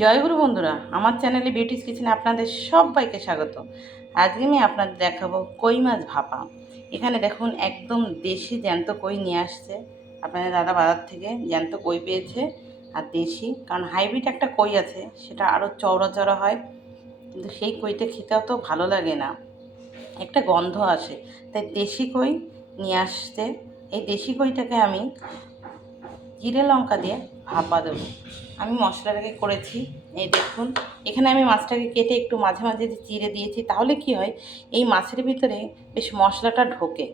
জয়গুরু বন্ধুরা, আমার চ্যানেলে বিউটিস কিচেনে আপনাদের সবাইকে স্বাগত। আজকে আমি আপনাদের দেখাবো কই মাছ ভাপা। এখানে দেখুন একদম দেশি জ্যান্ত কই নিয়ে আসছে আপনাদের দাদা বাজার থেকে। জ্যান্ত কই পেয়েছে আর দেশি, কারণ হাইব্রিড একটা কই আছে সেটা আরও চওড়া চওড়া হয়, কিন্তু সেই কইটা খেতে অত ভালো লাগে না, একটা গন্ধ আসে। তাই দেশি কই নিয়ে আসতে এই দেশি কইটাকে আমি জিরে লঙ্কা দিয়ে ভাপা দেবো। আমি মশলাটাকে করেছি, এই দেখুন। এখানে আমি মাছটাকে কেটে একটু মাঝে মাঝে চিড়ে দিয়েছি, তাহলে কি হয়, এই মাছের ভিতরে বেশ মশলাটা ঢোকে,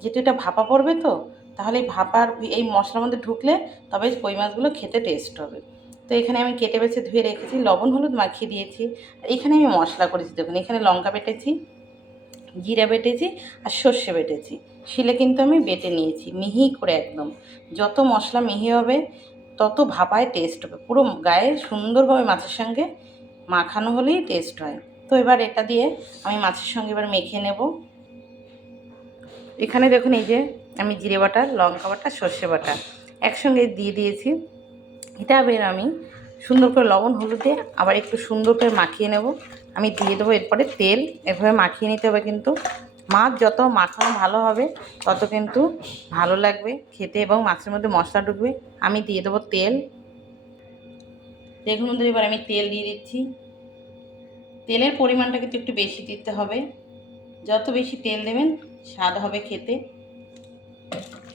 যেহেতু এটা ভাপা পড়বে তো, তাহলে এই ভাপার এই মশলার মধ্যে ঢুকলে তবে কই মাছগুলো খেতে টেস্ট হবে। তো এখানে আমি কেটে বেছে ধুয়ে রেখেছি, লবণ হলুদ মাখিয়ে দিয়েছি। আর এখানে আমি মশলা করেছি, দেখুন এখানে লঙ্কা বেটেছি, জিরা বেটেছি আর সর্ষে বেটেছি। শিলে কিন্তু আমি বেটে নিয়েছি মিহি করে একদম। যত মশলা মিহি হবে তত ভাপায় টেস্ট হবে, পুরো গায়ে সুন্দরভাবে মাছের সঙ্গে মাখানো হলেই টেস্ট হয়। তো এবার এটা দিয়ে আমি মাছের সঙ্গে এবার মেখে নেব। এখানে দেখুন এই যে আমি জিরে বাটা, লঙ্কা বাটা, সর্ষে বাটা একসঙ্গে দিয়ে দিয়েছি। এটা এবার আমি সুন্দর করে লবণ হলুদ দিয়ে আবার একটু সুন্দর করে মাখিয়ে নেব। আমি দিয়ে দেবো এরপরে তেল। এভাবে মাখিয়ে নিতে হবে, কিন্তু মাছ যত মাখানো ভালো হবে তত কিন্তু ভালো লাগবে খেতে এবং মাছের মধ্যে মশলা ঢুকবে। আমি দিয়ে দেবো তেল। দেখুন বন্ধুরা, এবার আমি তেল দিয়ে দিচ্ছি। তেলের পরিমাণটা কিন্তু একটু বেশি দিতে হবে, যত বেশি তেল দেবেন স্বাদ হবে খেতে।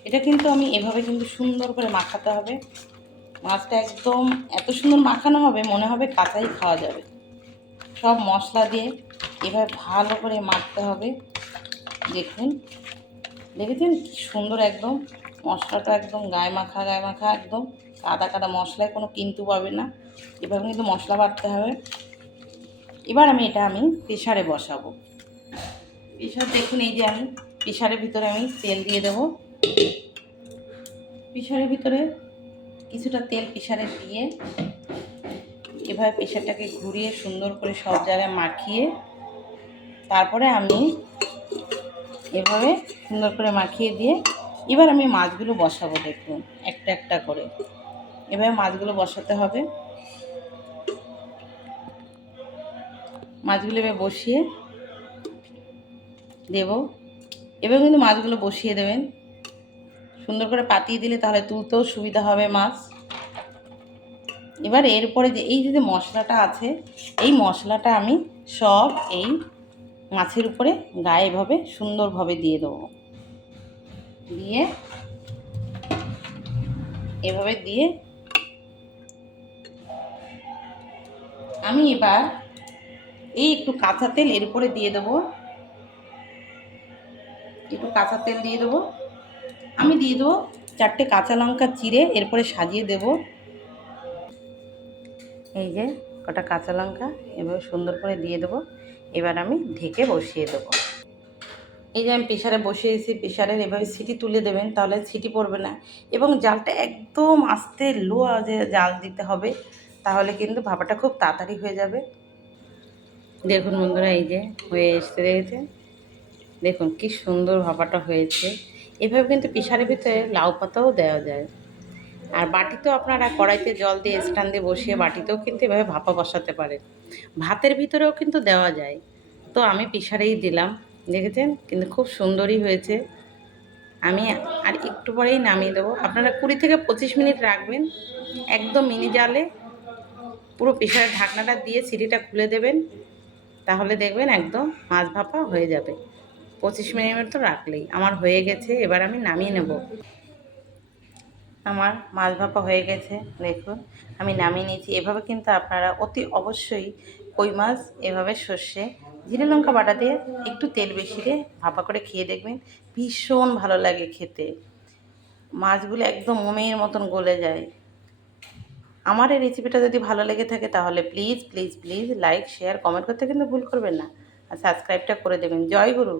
এটা কিন্তু আমি এভাবে কিন্তু সুন্দর করে মাখাতে হবে। মাছটা একদম এত সুন্দর মাখানো হবে মনে হবে কাঁচাই খাওয়া যাবে। সব মশলা দিয়ে এভাবে ভালো করে মাখতে হবে। দেখুন, দেখেছেন কি সুন্দর একদম মশলাটা একদম গায়ে মাখা একদম কাদা কাদা, মশলায় কোনো কিন্তু পাবে না। এভাবে কিন্তু মশলা বাটতে হবে। এবার আমি প্রেশারে বসাবো। প্রেশার দেখুন, এই যে আমি প্রেশারের ভিতরে আমি তেল দিয়ে দেবো। প্রেশারের ভিতরে কিছুটা তেল প্রেশারে দিয়ে এভাবে প্রেশারটাকে ঘুরিয়ে সুন্দর করে সব জায়গায় মাখিয়ে তারপরে আমি এভাবে সুন্দর করে মাখিয়ে দিয়ে এবার আমি মাছগুলো বসাবো। দেখুন একটা একটা করে এভাবে মাছগুলো বসাতে হবে। মাছগুলো এবার বসিয়ে দেব। এবার কিন্তু মাছগুলো বসিয়ে দেবেন, সুন্দর করে পাতিয়ে দিলে তাহলে তুলতেও সুবিধা হবে মাছ। এবার এরপরে যে এই যে মশলাটা আছে, এই মশলাটা আমি সব এই মাছের উপরে গায়ে এভাবে সুন্দরভাবে দিয়ে দেবো। দিয়ে এভাবে দিয়ে আমি এবার এই একটু কাঁচা তেল এর উপরে দিয়ে দেবো। একটু কাঁচা তেল দিয়ে দেবো। আমি দিয়ে দেবো 4টে কাঁচা লঙ্কা চিড়ে এরপরে সাজিয়ে দেব। এই যে কটা কাঁচা লঙ্কা এভাবে সুন্দর করে দিয়ে দেবো। এবার আমি ঢেকে বসিয়ে দেবো। এই যে আমি প্রেশারে বসিয়েছি, প্রেশারের এভাবে সিটি তুলে দেবেন, তাহলে সিটি পড়বে না। এবং জালটা একদম আস্তে লো আঁচে জাল দিতে হবে, তাহলে কিন্তু ভাপাটা খুব তাড়াতাড়ি হয়ে যাবে। দেখুন বন্ধুরা, এই যে হয়ে এসে দেখেছে, দেখুন কি সুন্দর ভাপাটা হয়েছে। এভাবে কিন্তু প্রেশারের ভিতরে লাউ পাতাও দেওয়া যায়। আর বাটিতেও আপনারা কড়াইতে জল দিয়ে স্ট্যান্ড দিয়ে বসিয়ে বাটিতেও কিন্তু এভাবে ভাপা বসাতে পারেন। ভাতের ভিতরেও কিন্তু দেওয়া যায়। তো আমি প্রেশারেই দিলাম, দেখেছেন কিন্তু খুব সুন্দরই হয়েছে। আমি আর একটু পরেই নামিয়ে দেবো। আপনারা 20 থেকে 25 মিনিট রাখবেন একদম মিনি জালে। পুরো প্রেশারের ঢাকনাটা দিয়ে সিটিটা খুলে দেবেন, তাহলে দেখবেন একদম মাছ ভাপা হয়ে যাবে। 25 মিনিট মতো রাখলেই আমার হয়ে গেছে। এবার আমি নামিয়ে নেব। আমার মাছ ভাপা হয়ে গেছে, দেখুন আমি নামিয়ে নিয়েছি। এভাবে কিন্তু আপনারা অতি অবশ্যই কই মাছ এভাবে সর্ষে জিরে লঙ্কা বাটা দিয়ে একটু তেল বেশি দিয়ে ভাপা করে খেয়ে দেখবেন, ভীষণ ভালো লাগে খেতে। মাছগুলো একদম মোমের মতন গলে যায়। আমার এই রেসিপিটা যদি ভালো লেগে থাকে তাহলে please please please like share comment করতে কিন্তু ভুল করবেন না, আর সাবস্ক্রাইবটা করে দেবেন। জয় গুরু।